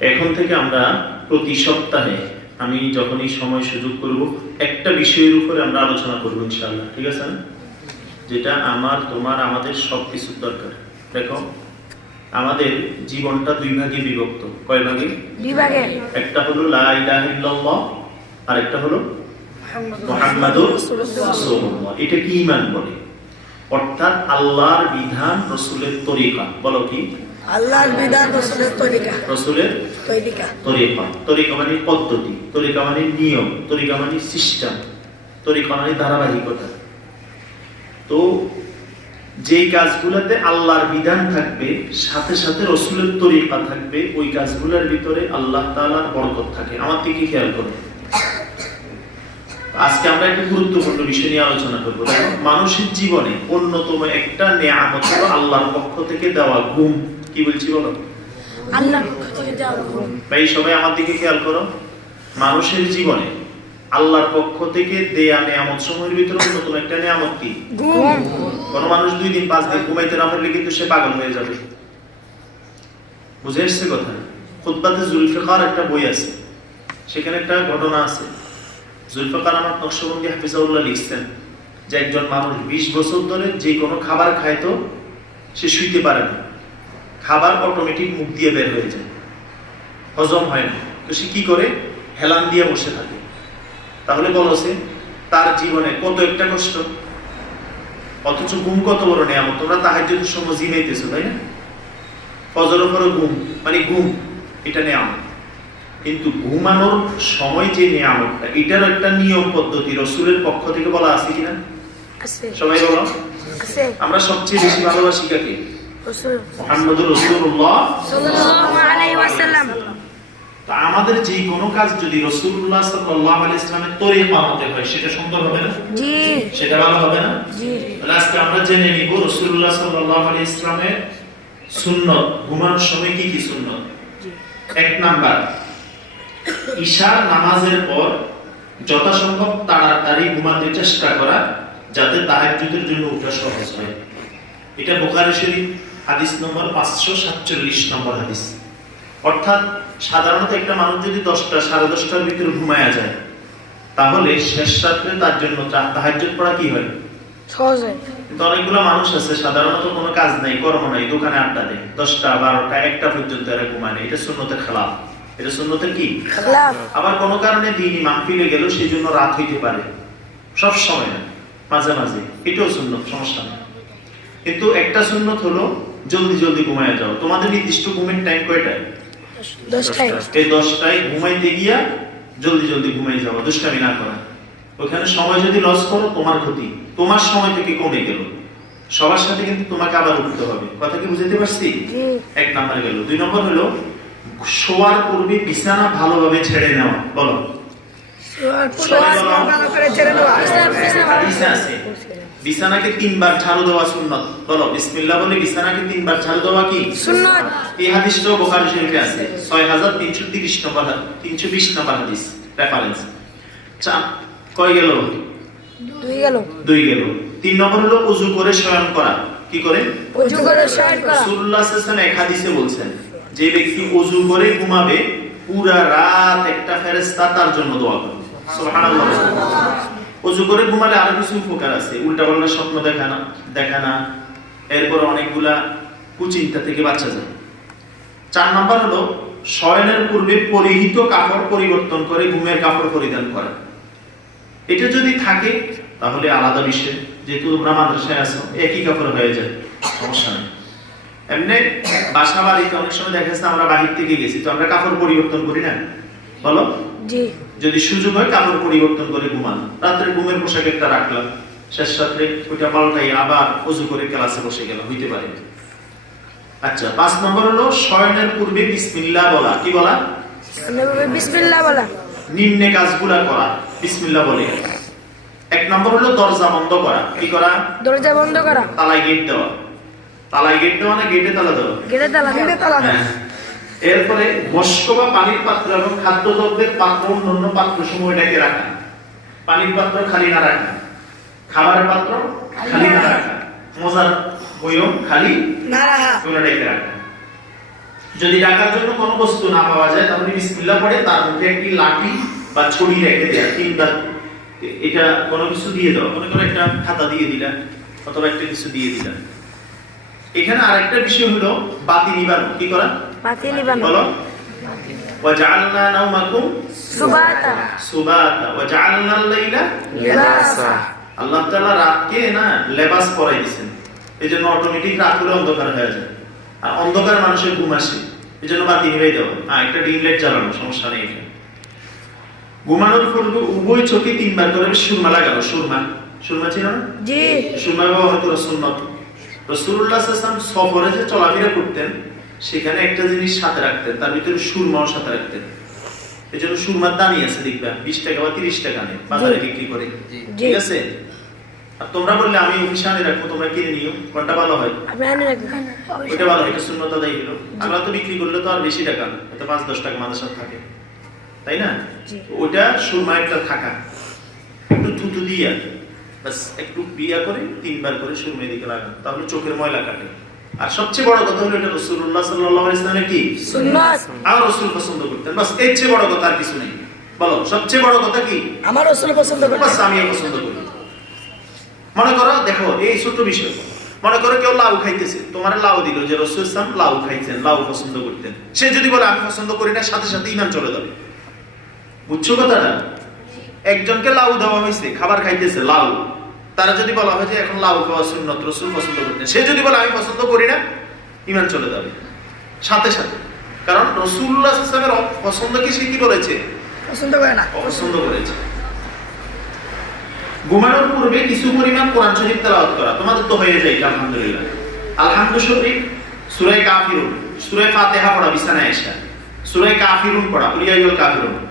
এখন থেকে আমরা প্রতি সপ্তাহে আমি যখনই সময় সুযোগ করব একটা বিষয়ের উপরে আমরা আলোচনা করব ইনশাআল্লাহ। ঠিক আছে যেটা আমার তোমার আমাদের সব কিছুর দরকার। দেখো আমাদের জীবনটা দুই ভাগে বিভক্ত। কয় ভাগে? ভাগে। একটা হলো লা ইলাহা ইল্লাল্লাহ আর একটা হলো মোহাম্মদুর এটা কি ঈমান বলে? অর্থাৎ আল্লাহর বিধান রসুলের তরিকা। বলো কি? আল্লাহর বিধান রসুলের তরিকা। রসুলের তরিকা। তরিকা। তরিকা মানে পদ্ধতি। তরিকা মানে নিয়ম। তরিকা মানে সিস্টেম। তরিকা মানে ধারাবাহিকতা। তো যেই কাজগুলোতে আল্লাহর বিধান থাকবে সাথে সাথে রসুলের তরিকা থাকবে ওই কাজগুলোর ভিতরে আল্লাহ তাআলার বরকত থাকে। আমার দিকে খেয়াল করো। আজকে আমরা একটা গুরুত্বপূর্ণ বিষয় নিয়ে আলোচনা করব। মানুষের জীবনে অন্যতম একটা নেয়ামত হলো আল্লাহর পক্ষ থেকে দেওয়া ঘুম। কি বলছি বলো? আল্লাহর পক্ষ থেকে দেওয়া হুকুম। ভাই সবাই আমার দিকে খেয়াল করো। মানুষের জীবনে আল্লাহর পক্ষ থেকে দেয়া নেয়ামত সময়ের ভিতরে অন্যতম একটা নেয়ামত কি? ঘুম। কোন মানুষ দুই দিন পাঁচ দিন ঘুমাইতে না পারলে কিন্তু সে পাগল হয়ে যাবে। বুঝে এসছে কথা? খুতবাতে জুলফিকার একটা বই আছে। সেখানে একটা ঘটনা আছে। জুলফিকার আমার নকশবন্দি হাফিজাউল্লাহ লিখছেন যে একজন মানুষ বিশ বছর ধরে যে কোনো খাবার খাইতো সে শুইতে পারে না। খাবার অটোমেটিক মুখ দিয়ে বের হয়ে যায়। হজম হয় না। তো সে কি করে? হেলান দিয়ে বসে থাকে। তাহলে বলো সে, তার জীবনে কত একটা কষ্ট? অথচ ঘুম কত বড় নেয়ামত। তোমরা তাহাজ্জুদের সময় জিমাইতেছো, তাই না? ফজরের পরে ঘুম মানে ঘুম, এটা নেয়ামত। কিন্তু ঘুমানোর সময় যে নেয়ামতটা এটার একটা নিয়ম পদ্ধতি রসুলের পক্ষ থেকে বলা আছে কিনা? সবাই বলো। আমরা সবচেয়ে বেশি ভালোবাসি কাকে? আমাদের যে কোনো কাজ যদি রসুল্লাহ হতে হয় সেটা সুন্দর হবে না? সেটা ভালো হবে না? আজকে আমরা জেনে নিব রসুল্লাহ সাল্লাহ আলি ইসলামের সুন্নত ঘুমানোর সময় কি কি সুন্নত? এক নাম্বার ঈশার নামাজের পর যথাসম্ভব তাড়াতাড়ি ঘুমাতে চেষ্টা করা যাতে তাহাজ্জুদের জন্য ওঠা সহজ হয়। এটা বোখারি শরীফ হাদিস নম্বর পাঁচশো সাতচল্লিশ নম্বর হাদিস। অর্থাৎ সাধারণত একটা মানুষ যদি দশটা সাড়ে দশটার ভিতরে ঘুমায়া যায় তাহলে শেষ রাত্রে তার জন্য তাহাজ্জুদ পড়া কি হয়? কিন্তু অনেকগুলো মানুষ আছে সাধারণত কোনো কাজ নাই কর্ম নাই দোকানে আড্ডা দেয় দশটা বারোটা একটা পর্যন্ত এরা ঘুমায়। এটা শূন্যতের খেলাফ। এটা শূন্যতের কি? আবার কোনো কারণে দিনই মাহফিলে গেল সেই জন্য রাত হইতে পারে। সব সময় না মাঝে মাঝে। এটাও সুন্নত সমস্যা না কিন্তু একটা সুন্নত হলো জলদি জলদি ঘুমায় যাও। তোমাদের নির্দিষ্ট ঘুমের টাইম কয়টায়? এই দশটায় ঘুমাইতে গিয়া জলদি জলদি ঘুমাই যাওয়া দুষ্টামি না করা। ওখানে সময় যদি লস করো তোমার ক্ষতি। তোমার সময় থেকে কমে গেল। সবার সাথে কিন্তু তোমাকে আবার উঠতে হবে। কথা কি বুঝতে পারছি? এক নাম্বার গেল। দুই নম্বর হলো শোয়ার পূর্বে বিছানা ভালোভাবে ছেড়ে নেওয়া বলো। বিছানাকে তিনবার ঝাড়ু দেওয়া সুন্নত। বলো বিসমিল্লাহ বলে বিছানাকে তিনবার ঝাড়ু দেওয়া কি? সুন্নাত। এই বোখারি শরীফে আছে ছয় হাজার তিনশো তিরিশ নম্বর তিনশো বিশ নম্বর হাদিস রেফারেন্স চার কয় গেল? দুই গেল। দুই গেল। তিন নম্বর হলো উজু করে শয়ন করা। কি করে? উজু করে শয়ন করা। রাসূলুল্লাহ সাল্লাল্লাহু আলাইহি এক হাদিসে বলছেন যে ব্যক্তি অজু করে ঘুমাবে পুরা রাত একটা ফেরেশতা তার জন্য দোয়া করবে। সুবহানাল্লাহ। উজু করে ঘুমালে আরও কিছু উপকার আছে। উল্টা পাল্টা স্বপ্ন দেখা না দেখা না। এরপর অনেকগুলা কুচিন্তা থেকে বাঁচা যায়। চার নাম্বার হলো শয়নের পূর্বে পরিহিত কাপড় পরিবর্তন করে ঘুমের কাপড় পরিধান করা। এটা যদি থাকে তাহলে আলাদা বিষয়। যেহেতু তোমরা মাদ্রাসায় আছো একই কাপড় হয়ে যায়। সমস্যা নেই। এমনি বাসা বাড়িতে অনেক সময় দেখা যাচ্ছে আমরা বাহির থেকে গেছি। তো আমরা কাপড় পরিবর্তন করি না? বলো? জি। যদি সুযোগ হয় কাপড় পরিবর্তন করে ঘুমান। রাত্রে ঘুমের পোশাক একটা রাখলাম। শেষ রাত্রে ওইটা পাল্টাই আবার অজু করে ক্লাসে বসে গেলাম। হইতে পারে। আচ্ছা পাঁচ নম্বর হলো শয়নের পূর্বে বিসমিল্লাহ বলা। কি বলা? বিসমিল্লাহ বলা। নিম্নে কাজগুলা করা। বিসমিল্লাহ বলে। এক নম্বর হলো দরজা বন্ধ করা। কি করা? দরজা বন্ধ করা। তালায় গেট দেওয়া। তালায় গেট দেওয়া না গেটে তালা দেওয়া গেটে তালা গেটে তালা হ্যাঁ। এরপরে মস্ক বা পানির পাত্র এবং খাদ্যদ্রব্যের পাত্র অন্যান্য পাত্র সমূহ এটাকে রাখা। পানির পাত্র খালি না রাখা। খাবারের পাত্র খালি না রাখা। মজার বইয়ম খালি না রাখা। যদি ডাকার জন্য কোনো বস্তু না পাওয়া যায় তাহলে বিসমিল্লাহ পড়ে তার মধ্যে একটি লাঠি বা ছড়ি রেখে দেয়া। তিনবার এটা কোনো কিছু দিয়ে দাও মনে করো একটা খাতা দিয়ে দিলা অথবা একটা কিছু দিয়ে দিলা। এখানে আরেকটা বিষয় হলো বাতি নিবানো কি করা? বাতি নিবানো বলো। আল্লাহ তাআলা রাতকে না লেবাস পরাই দিয়েছেন অটোমেটিক রাত হলে অন্ধকার হয়ে যায়। আর অন্ধকার মানুষের ঘুম আসে। এই জন্য বাতি নিভাই দেওয়া হ্যাঁ একটা ডিম লাইট জ্বালানো সমস্যা নেই ঘুমানোর পূর্বে উভয় চোখে তিনবার করে সুরমা লাগানো। সুরমা সুরমা ছিল না? জি। সুরমা ব্যবহার করা সুন্নত। রসুল্লাহ সাল্লাম সফরে যে চলাফেরা করতেন সেখানে একটা জিনিস সাথে রাখতেন তার ভিতরে সুরমাও সাথে রাখতেন। এই জন্য সুরমার দামই আছে দেখবা বিশ টাকা বা তিরিশ টাকা নেই বাজারে বিক্রি করে। ঠিক আছে? আর তোমরা বললে আমি অফিসে রাখব তোমরা কিনে নিও কোনটা ভালো হয়? ওইটা ভালো এটা শূন্যতা দেয় হলো। আমরা তো বিক্রি করলে তো আর বেশি টাকা না হয়তো পাঁচ দশ টাকা মানুষের থাকে। তাই না? জি। ওইটা সুরমা একটা থাকা। একটু থুতু দিয়া। একটু বিয়া করে তিনবার করে সুরমা দিকে লাগান। তাহলে চোখের ময়লা কাটে। আর সবচেয়ে বড় কথা হলো এটা রসুল্লাহ সাল্লাহ ইসলামের কি? আর রসুল পছন্দ করতেন। বাসের চেয়ে বড় কথা আর কিছু নেই। বলো সবচেয়ে বড় কথা কি? আমার রসুল পছন্দ করে বাস আমিও পছন্দ করি। মনে করো দেখো এই ছোট্ট বিষয়। মনে করো কেউ লাউ খাইতেছে। তোমার লাউ দিল যে রসুল ইসলাম লাউ খাইছেন লাউ পছন্দ করতেন। সে যদি বলে আমি পছন্দ করি না সাথে সাথে ইমান চলে যাবে। বুঝছ কথাটা? একজনকে লাউ দেওয়া হয়েছে খাবার খাইতেছে লাউ। তারা যদি বলা হয় যে এখন লাউ খাওয়া সুন্নত রসুল পছন্দ করতেন সে যদি বলে আমি পছন্দ করি না ইমান চলে যাবে। সাথে সাথে। কারণ রসুল্লাহ ইসলামের পছন্দকে সে কি করেছে? পছন্দ করে না। করেছে। ঘুমানোর পূর্বে কিছু পরিমাণ কোরআন শরীফ তেলাওয়াত করা। তোমাদের তো হয়ে যায় আলহামদুলিল্লাহ। আলহামদু শরীফ সূরা কাফিরুন সূরা ফাতিহা পড়া বিছানায় এসা সূরা কাফিরুন পড়া উলিয়াইল কাফিরুন।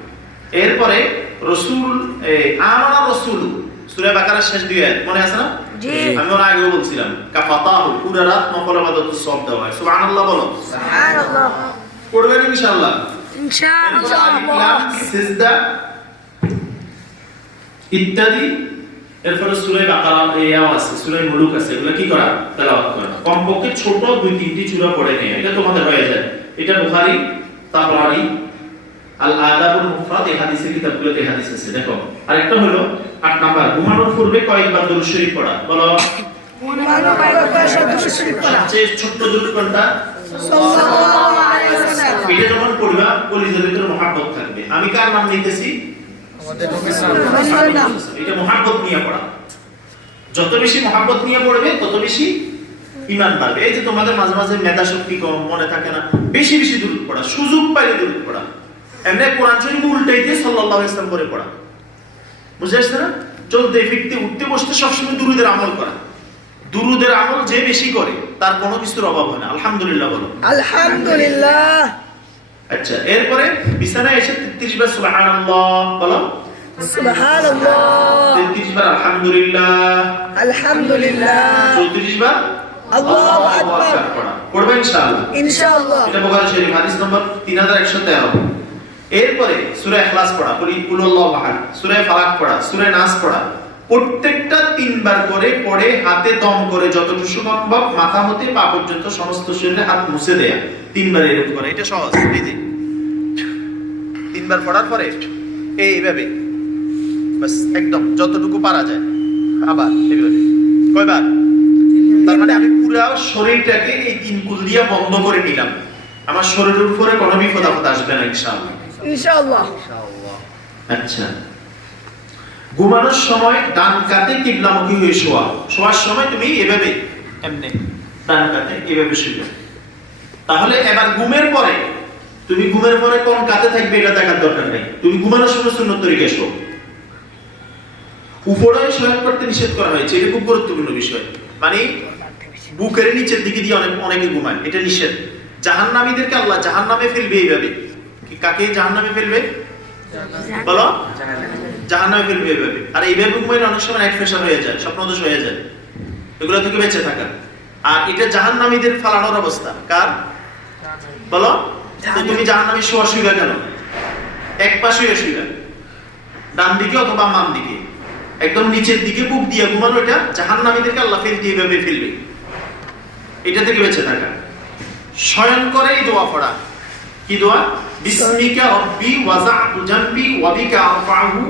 এরপরে রসুল এ, আমানা রাসূল সূরা বাকারার শেষ দুই আয়াত মনে আছে না? জি। আমি ওর আগেও বলছিলাম কাফাতাহু পুরা রাত নফল সব দেওয়া হয়। সুবহানাল্লাহ বলো। সুবহানাল্লাহ। পড়বেন ইনশাআল্লাহ? ইনশাআল্লাহ। সিজদা ইত্যাদি এরপরে সূরা বাকারা আছে মুলুক আছে এগুলো কি করা? তেলাওয়াত করা। কমপক্ষে ছোট দুই তিনটি সূরা পড়ে নেয় এটা তোমাদের হয়ে যায়। এটা বুখারী তাবরানি আল আদাবুল মুফরাদ এই হাদিসের কিতাবগুলোতে এই হাদিস আছে। দেখো আরেকটা হলো আট নাম্বার ঘুমানোর পূর্বে কয়েকবার দরুদ শরীফ পড়া। বলো। সবচেয়ে ছোট্ট দরুদ কোনটা? সাল্লাল্লাহু আলাইহি ওয়াসাল্লাম। এটা যখন পড়বা কলিজার ভিতরে মহাব্বত থাকবে। আমি কার নাম নিতেছি? এটা মহাব্বত নিয়ে পড়া। যত বেশি মহাব্বত নিয়ে পড়বে তত বেশি ইমান বাড়বে। এই যে তোমাদের মাঝে মাঝে মেধা শক্তি কম মনে থাকে না বেশি বেশি দূর পড়া সুযোগ পাইলে দূর পড়া। এমনি কোরআন শরীফ উল্টাইতে সাল্লাল্লাহু আলাইহি ওয়াসাল্লাম করে পড়া। বুঝে আসছে না? চলতে ফিরতে উঠতে বসতে সবসময় দুরুদের আমল করা। দুরুদের আমল যে বেশি করে তার কোনো কিছুর অভাব হয় না। আলহামদুলিল্লাহ বলো। আলহামদুলিল্লাহ। আচ্ছা এরপরে বিছানায় এসে 33 বার সুবহানাল্লাহ বলো। সুবহানাল্লাহ। 33 বার আলহামদুলিল্লাহ। আলহামদুলিল্লাহ। 34 বার? আল্লাহু আকবার পড়া। পড়বে ইনশাআল্লাহ। ইনশাআল্লাহ। এটা বুখারী শরীফ হাদিস নম্বর 3113 এরপরে সূরা ইখলাস পড়া, বলি কুল্লাল্লাহু আহাদ সূরা ফালাক পড়া, সূরা নাস পড়া, প্রত্যেকটা তিনবার করে পড়ে হাতে দম করে যতটুকু সম্ভব, মাথা হতে পা পর্যন্ত সমস্ত শরীরে হাত মুছে দেয়া। তিনবার এরকম করে, এটা সহজ, এই তিনবার পড়ার পরে এইভাবে বাস একদম যতটুকু পারা যায়, আবার এইভাবে কয়বার? তার মানে আমি পুরো শরীরটাকে এই তিন কুল দিয়ে বন্ধ করে নিলাম। আমার শরীরের উপরে কোনো বিপদ আপদ আসবে না, ইনশাআল্লাহ। ইনশাআল্লাহ। আচ্ছা। ঘুমানোর সময় ডান কাতে কিবলামুখী হয়ে শোয়া। শোয়ার সময় তুমি এভাবে এমনি। ডান কাতে এভাবে শুবে তাহলে এবার ঘুমের পরে তুমি ঘুমের পরে কোন কাতে থাকবে এটা দেখার দরকার নেই। তুমি ঘুমানোর সময় সুন্নত তরিকায় শো। উপরে শয়ন করতে নিষেধ করা হয়েছে। এটা খুব গুরুত্বপূর্ণ বিষয়। মানে বুকের নিচের দিকে দিয়ে অনেক অনেকে ঘুমায়। এটা নিষেধ। জাহান্নামীদেরকে আল্লাহ জাহান্নামে ফেলবে এইভাবে। কাকে জাহান্নামে ফেলবে? বলো। জাহান্নামে। ফেলবে এইভাবে আর এইভাবে অনেক সময় নাইট প্রেশার হয়ে যায় স্বপ্নদোষ হয়ে যায়। এগুলো থেকে বেঁচে থাকা। আর এটা জাহান্নামীদের ফালানোর অবস্থা। কার? বলো। তো তুমি জাহান্নামী শোয়া শুইবা কেন? এক পা শুয়ে শুইবা। ডান দিকে অথবা বাম দিকে। একদম নিচের দিকে বুক দিয়ে ঘুমানো এটা জাহান্নামীদেরকে আল্লাহ ফেল দিয়ে ভেবে ফেলবে। এটা থেকে বেঁচে থাকা। শয়ন করে এই দোয়া পড়া। কি দোয়া? বিসমিকা রব্বি ওয়াজা'তু জানবি ওয়া বিকা আরফাহু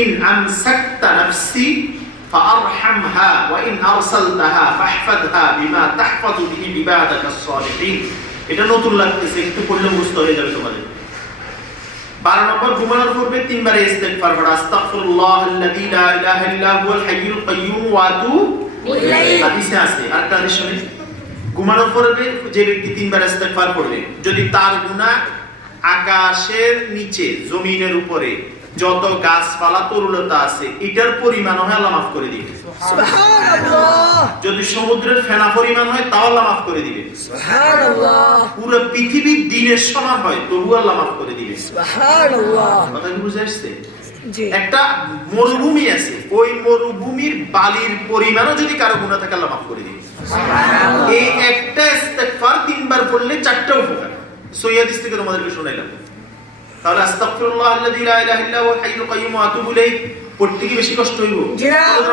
ইন আমসাকতা নাফসি فارحمها وان ارسلتها فاحفظها بما تحفظ به عبادك الصالحين এটা নতুন লাগতেছে একটু পড়লে বুঝতে হয়ে যাবে তোমাদের বারো নম্বর ঘুমানোর পূর্বে তিনবার ইস্তেগফার পড়া আস্তাগফিরুল্লাহ আল্লাযী লা ইলাহা ইল্লা হুয়াল হাইয়ুল কাইয়্যুম ওয়া আতুবু ইলাইহি। হাদিসে আছে আরেকটা হাদিস শুনি ঘুমানোর পূর্বে যে ব্যক্তি তিনবার ইস্তেগফার করবে যদি তার গুনাহ আকাশের নিচে জমিনের উপরে যত গাছপালা তরুলতা আছে এটার পরিমাণ হয় আল্লাহ মাফ করে দিবে যদি সমুদ্রের ফেনা পরিমাণ হয় তাও আল্লাহ মাফ করে দিবে পুরো পৃথিবীর দিনের সমান হয় তবু আল্লাহ মাফ করে দিবে কথা বুঝে আসছে? একটা মরুভূমি আছে ওই মরুভূমির বালির পরিমাণও যদি কারও গুণা থাকে আল্লাহ মাফ করে দিবে সৈয়াদিস থেকে তোমাদেরকে শোনাইলাম। তাহলে আস্তাগফিরুল্লাহ আল্লাযী লা ইলাহা ইল্লা হুয়াল হাইয়ুল ওয়া আতুবু ইলাইহি। পড়তে কি বেশি কষ্ট হইব।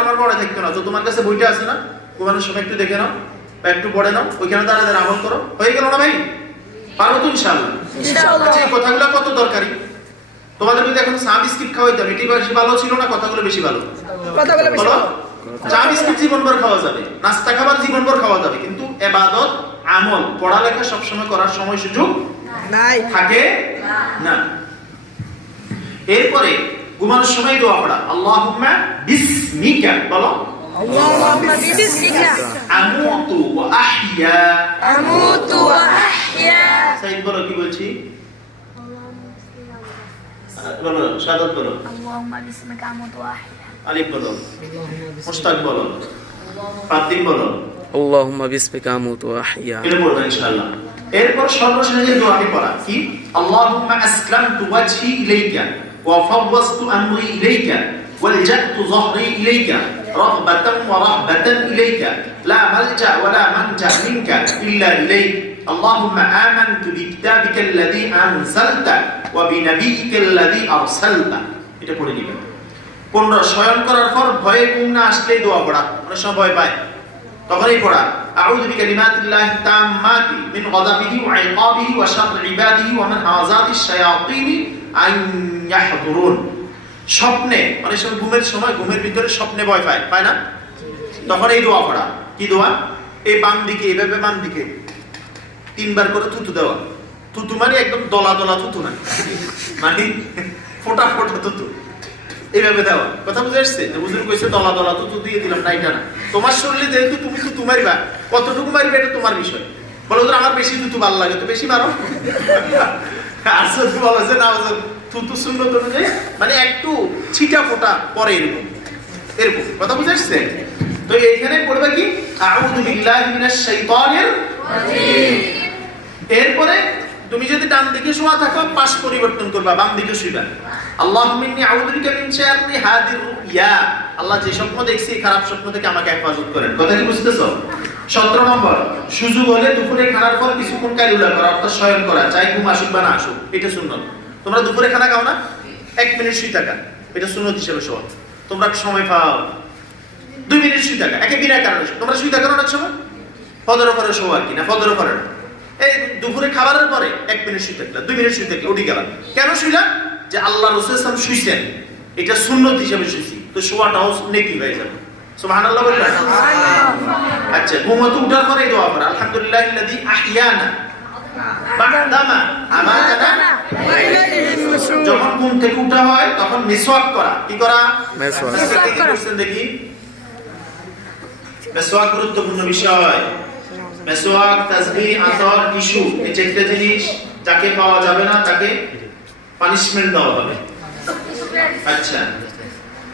আমার পড়া থাকতো না। তো তোমার কাছে বইটা আছে না? ঘুমানোর সময় একটু দেখে নাও বা একটু পড়ে নাও। ওইখানে দাঁড়া দাঁড়া আমল করো। হয়ে গেল না ভাই? পারব তো ইনশাআল্লাহ। ইনশাআল্লাহ। আচ্ছা এই কথাগুলো কত দরকারি? তোমাদের যদি এখন চা বিস্কিট খাওয়াইতাম এটি বেশি ভালো ছিল না? কথাগুলো বেশি ভালো। কথা বলে বেশি বলো। ভালো। চা বিস্কিট জীবনভর খাওয়া যাবে। নাস্তা খাবার জীবনভর খাওয়া যাবে। কিন্তু এবাদত আমল পড়ালেখা সবসময় করার সময় সুযোগ নাই। থাকে না। এরপরে ঘুমানোর সময় দোয়া পড়া আল্লাহুম্মা বিসমিকা বলো। বলো মুস্তাক বলো। اللهم باسمك اموت واحيا এটা পড়বো ইনশাআল্লাহ এরপর সর্বশেষে যে দোয়াটি পড়া কি আল্লাহুম্মা আসলামতু ওয়াজহি ইলাইকা ওয়া ফাওয়াজতু আমরি ইলাইকা ولجأت ظهري إليك رغبة ورهبة إليك لا ملجأ ولا منجأ منك إلا إليك اللهم آمنت بكتابك الذي أنزلت وبنبيك الذي أرسلت এটা পড়ে নিবেন পনেরো শয়ন করার পর ভয়ে ঘুম না আসলেই দোয়া পড়া অনেক সময় ভয় পায় তখনই পড়া আউযু বিকালিমাতিল্লাহি তাম্মাতি মিন গাযাবিহি ওয়া ইকাবিহি ওয়া শাররি ইবাদিহি ওয়া মিন হামাযাতি শায়াতিনি আন ইয়াহদুরুন। স্বপ্নে, অনেক সময় ঘুমের সময়, ঘুমের ভিতরে স্বপ্নে ভয় পায় পায় না? তখন এই দোয়া পড়া। কি দোয়া? এই বাম দিকে, এভাবে বাম দিকে। তিনবার করে থুতু দেওয়া। থুতু মানে একদম দলা দলা থুতু না। মানে ফোটা ফোটা থুতু। এইভাবে দেওয়া কথা বুঝে আসছে? যে হুজুর কইছে, দলা দলা, তো দিয়ে দিলাম, না, এটা না। তোমার শরীরে যেহেতু তুমি তো তুমি মারিবা কতটুকু মারিবা, এটা তোমার বিষয়। বলো, হুজুর, আমার বেশি তুতু ভালো লাগে, তো বেশি মারো। আর যদি বলো যে, না, হুজুর তুতু শূন্য তো অনুযায়ী মানে একটু ছিটা ফোটা পরে এরকম। এরকম। কথা বুঝে আসছে? তো এইখানে পড়বে কি? আউযু বিল্লাহি মিনাশ শাইতানির এরপরে তুমি যদি ডান দিকে শোয়া থাকো, পাশ পরিবর্তন করবা, বাম দিকে শুইবা। আল্লাহ যে স্বপ্ন দেখছি, খারাপ স্বপ্ন থেকে আমাকে হেফাজত করেন। কথা কি বুঝতেছো? 17 নম্বর, সুযোগ হলে দুপুরে খানার পর কিছুক্ষণ কাইলুলা করা, অর্থাৎ শয়ন করা, চাই ঘুম আসুক বা না আসুক, এটা সুন্নত। তোমরা দুপুরে খানা খাও না? এক মিনিট শুই থাকা, এটা সুন্নত হিসেবে শোয়া তোমরা সময় পাও। দুই মিনিট শুই থাকা, একে বিনা কারণে তোমরা শুই থাকো অনেক সময়? ফজরের পরে শো আর কি না পরে না। এই দুপুরে খাবারের পরে এক মিনিট শুই থাকলাম দুই মিনিট শুই থাকলে, উঠে গেলাম কেন শুইলাম যে আল্লাহ রসুল ইসলাম শুইছেন এটা সুন্নত হিসেবে শুইছি। তো শোয়াটাও নেকি হয়ে যাবে। সুবহানাল্লাহ আচ্ছা ঘুমতে উঠার পরে দোয়া করা আলহামদুলিল্লাহ আল্লাযী আহইয়ানা বাদামা আমাতানা ওয়া ইলাইহিন নুশুর যখন ঘুম থেকে উঠা হয় তখন মিসওয়াক করা। কি করা? মিসওয়াক। করছেন দেখি? মিসওয়াক গুরুত্বপূর্ণ বিষয়। মিসওয়াক তাসবিহ আতর টিস্যু এই চারটে জিনিস যাকে পাওয়া যাবে না তাকে পানিশমেন্ট দেওয়া হবে। আচ্ছা।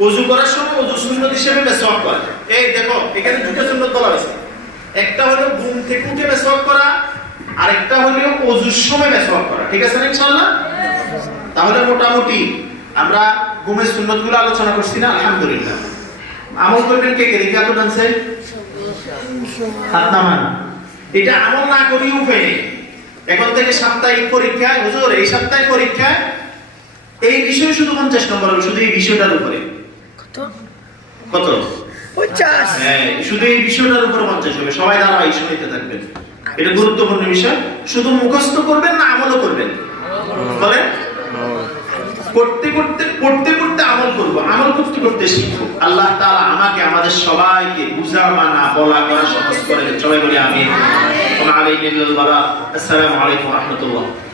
ওযু করার সময় অজু সুন্নত হিসেবে মিসওয়াক করা। এই দেখো, এখানে দুটো সুন্নত বলা হয়েছে। একটা হলো ঘুম থেকে উঠে মিসওয়াক করা, আরেকটা হলো অজুর সময় মিসওয়াক করা। ঠিক আছে না ইনশাআল্লাহ? তাহলে মোটামুটি আমরা ঘুমের সুন্নতগুলো আলোচনা করছি না? আলহামদুলিল্লাহ। আমল করবেন কে কে? এত ডান্সে হাত নামান। এটা আমল না করি উপায় নেই। এখন থেকে সাপ্তাহিক পরীক্ষায় হুজুর এই সপ্তাহে পরীক্ষায় এই বিষয়ে শুধু পঞ্চাশ নম্বর হবে শুধু এই বিষয়টার উপরে। কত? কত? পঞ্চাশ। হ্যাঁ শুধু এই বিষয়টার উপরে পঞ্চাশ হবে। সবাই শুনিতে থাকবেন। এটা গুরুত্বপূর্ণ বিষয়। শুধু মুখস্থ করবেন না আমলও করবেন? বলেন? করতে করতে পড়তে পড়তে আমল করব, আমল করতে করতে শিখব। আল্লাহ তাআলা আমাকে, আমাদের সবাইকে বুঝা, মানা, বলা, করা, সহজ করে। সবাই বলি আমি আসসালামু। আলাইকুম রহমতুল্লাহ।